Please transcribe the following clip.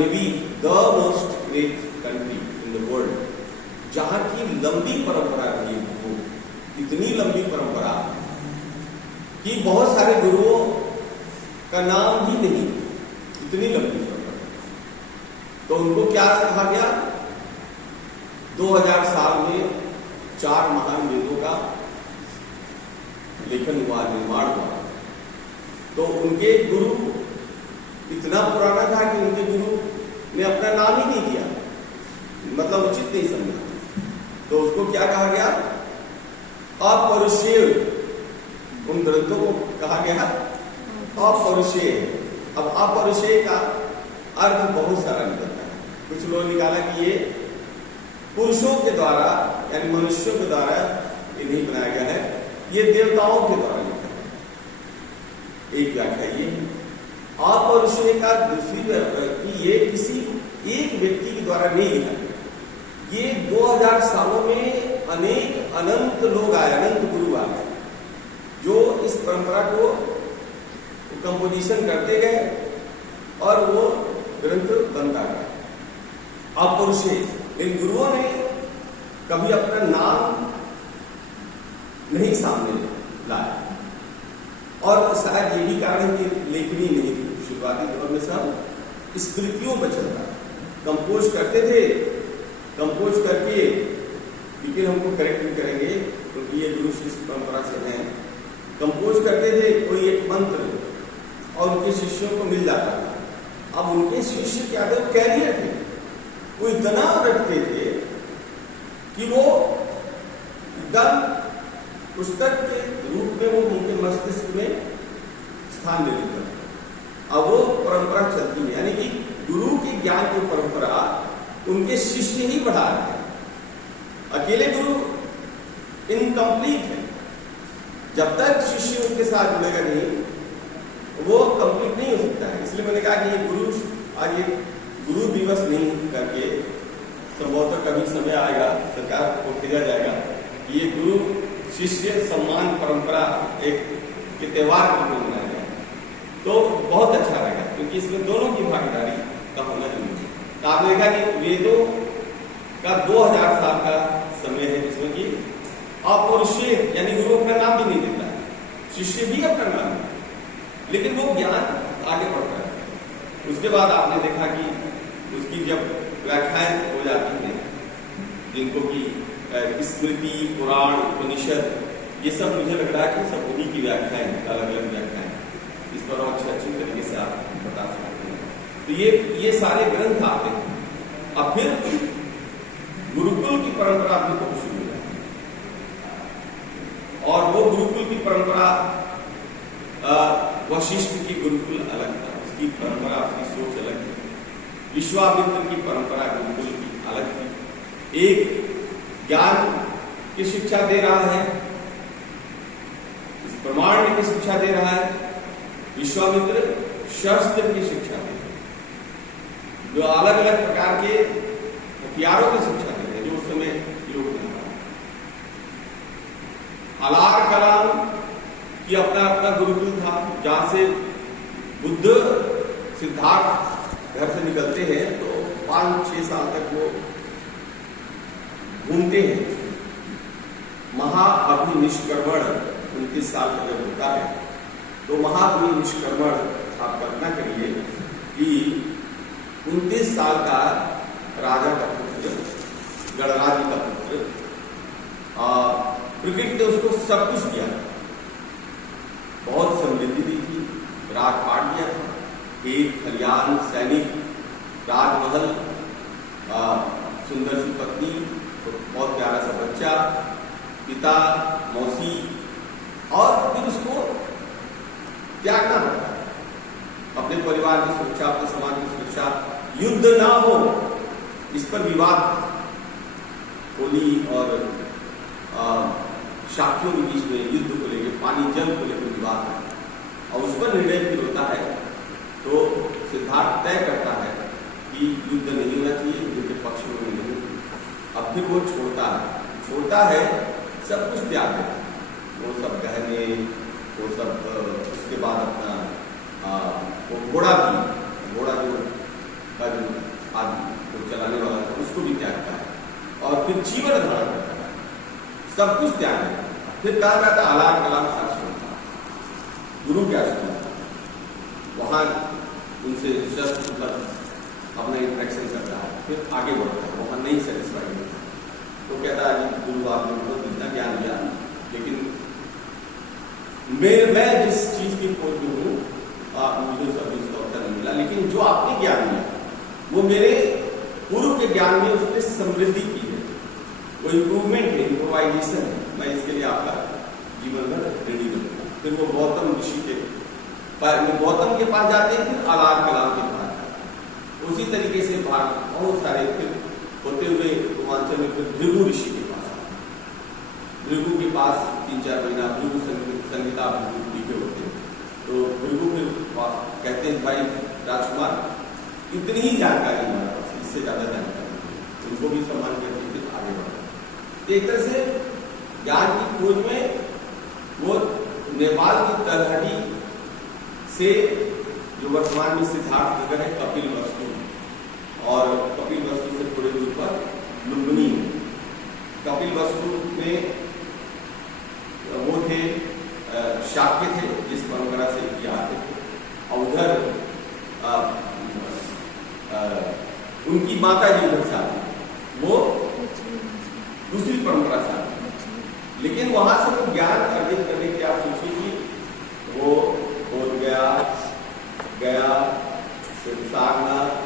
Navy the most great country in the world, जहां की लंबी परंपरा रही है, वो इतनी लंबी परंपरा कि बहुत सारे गुरुओं का नाम भी नहीं, इतनी लंबी परंपरा। तो उनको क्या कहा गया? 2000 साल में 4 महान वेदों का लेखन हुआ, निर्माण हुआ। तो उनके गुरु इतना पुराना था कि उनके गुरु ने अपना नाम ही नहीं दिया, मतलब उचित नहीं समझा। तो उसको क्या कहा गया? अपौरुषेय। उन ग्रंथों को कहा गया अपौरुषेय। अब अपौरुषेय का अर्थ बहुत सारा निकलता है। कुछ लोग निकाला कि ये पुरुषों के द्वारा यानी मनुष्यों के द्वारा इन्हें बनाया गया है, ये देवताओं के द्वारा लिखा है। एक व्याख्या ये अपौरुषेय का दूसरी कि ये किसी एक व्यक्ति के द्वारा नहीं लिखा गया। ये 2000 सालों में अनेक अनंत लोग आए, अनंत गुरु आए, जो इस परंपरा को कंपोजिशन करते गए और वो ग्रंथ बनता गया अपौरुषेय। इन गुरुओं ने कभी अपना नाम नहीं सामने लाया, और शायद ये भी कारण है कि लेखनी नहीं थी। शुरुआती दौर में सब स्मृतियों पर चलता, कंपोज करते थे, कंपोज करके, लेकिन हमको करेक्ट भी करेंगे क्योंकि ये गुरु शिष्य परंपरा से है, कंपोज करते थे कोई एक मंत्र और उनके शिष्यों को मिल जाता था। अब उनके शिष्य क्या थे? कैरियर थे, वो इतना रखते थे कि वो एकदम पुस्तक के रूप में वो उनके मस्तिष्क में स्थान ले लेता था। अब वो परंपरा चलती है, यानी कि गुरु की ज्ञान की परंपरा उनके शिष्य ही बढ़ा रहे हैं। अकेले गुरु इनकम्प्लीट है, जब तक शिष्य उनके साथ जुड़ेगा नहीं वो कंप्लीट नहीं हो सकता है। इसलिए मैंने कहा कि ये गुरु आज ये गुरु दिवस नहीं करके संभवतः कभी समय आएगा, सरकार को भेजा जाएगा कि ये गुरु शिष्य सम्मान परंपरा एक के त्यौहार को मनाया जाए, तो बहुत अच्छा रहेगा, क्योंकि इसमें दोनों की भागीदारी का होना जरूरी है। तो आपने देखा कि वेदों का 2000 साल का समय है, जिसमें कि अपौरुषेय यानी गुरु अपना नाम भी नहीं देता है, शिष्य भी अपना नाम नहीं, लेकिन वो ज्ञान आगे बढ़ता है। उसके बाद आपने देखा कि उसकी जब व्याख्याएं हो जाती हैं, जिनको कि स्मृति, पुराण, उपनिषद, ये सब मुझे लग रहा है कि सब उन्हीं की व्याख्याएं, अलग अलग व्याख्याएं, इस पर और अच्छी तरीके से आप बता सकते हैं। तो ये सारे ग्रंथ आते हैं। अब फिर गुरुकुल की परंपरा अपनी को शुरू हो जाती है, और वो गुरुकुल की परंपरा वशिष्ठ की गुरुकुल अलग था, उसकी परंपरा, उसकी सोच अलग थी। विश्वामित्र की परंपरा गुरुकुल की अलग थी। एक ज्ञान की शिक्षा दे रहा है, इस ब्रह्मांड की शिक्षा दे रहा है। विश्वामित्र शस्त्र की शिक्षा दे रहे हैं, जो अलग अलग प्रकार के हथियारों की शिक्षा दे रहे हैं, जो उस समय लोग बना रहे हैं। अलार कलाम की अपना अपना गुरुकुल था, जहां से बुद्ध सिद्धार्थ घर से निकलते हैं तो 5-6 साल तक वो घूमते हैं। महाअभिनिष्क्रमण 29 साल का जब होता है तो महाअभिनिष्क्रमण, आप कल्पना करिए कि 29 साल का राजा का पुत्र, गणराज का पुत्र, प्रकृति ने उसको सब कुछ दिया, बहुत समृद्धि दी थी, राजपाट दिया था, खेत खलियान, सैनिक, राजमहल, सुंदर सी पत्नी, बहुत प्यारा सा बच्चा, पिता, मौसी, और फिर उसको त्यागना पड़ता है। अपने परिवार की सुरक्षा, अपने समाज की सुरक्षा, युद्ध ना हो इस पर विवाद, होली और साथियों के बीच में युद्ध को लेकर, पानी जल को लेकर विवाद है, और उस पर निर्णय फिर होता है। तो सिद्धार्थ तय करता है कि युद्ध नहीं होना चाहिए, युद्ध के पक्ष में नहीं। अब फिर वो छोड़ता है सब कुछ त्याग देता है, वो सब गहने, वो सब, उसके बाद अपना वो घोड़ा जो सब कुछ त्याग देना। फिर कहा जाता अलाम कलाम शास्त्र, गुरु क्या सुनता, वहां उनसे जस्ट मतलब अपना इंटरेक्शन करता है, फिर आगे बढ़ता है, वहां नहीं सेटिस्फाइड होता तो कहता है जी गुरु आपने बहुत इतना ज्ञान दिया, लेकिन मैं जिस चीज की खोज में हूँ मुझे सब इसका उत्तर नहीं मिला, लेकिन जो आपने ज्ञान दिया वो मेरे पूर्व के ज्ञान में उसने समृद्धि की है, वो इम्प्रूवमेंट है, इम्प्रोवाइजेशन है, मैं इसके लिए आपका जीवन भर रेडी रहूंगा। फिर वो गौतम ऋषि के गौतम के पास जाते हैं, फिर अलाम कलाम के पास जाते हैं। उसी तरीके से बहुत सारे फिर होते हुए पूर्वांचल में फिर भृगु ऋषि के पास आते हैं। भृगु के पास 3-4 महीना भृगु संगीता भृगु लिखे होते हैं, तो भृगु फिर कहते हैं भाई राजकुमार इतनी ही जानकारी हमारे पास, इससे ज्यादा जानकारी नहीं, उनको भी सम्मान करके फिर आगे बढ़ते। एक तरह से ज्ञान की खोज में वो नेपाल की तलहटी से जो वर्तमान में सिद्धार्थ नगर है, कपिल वस्तु, और कपिल वस्तु से थोड़ी दूर पर लुम्बिनी है। कपिल वस्तु में वो थे शाक्य थे जिस परंपरा से ये आते थे, और उधर उनकी माता जी उधर से आती, वो दूसरी परंपरा से आती, लेकिन वहां से वो ज्ञान अर्जित करने की आप सोचिए कि वो बोध गया, सिद्ध सारनाथ,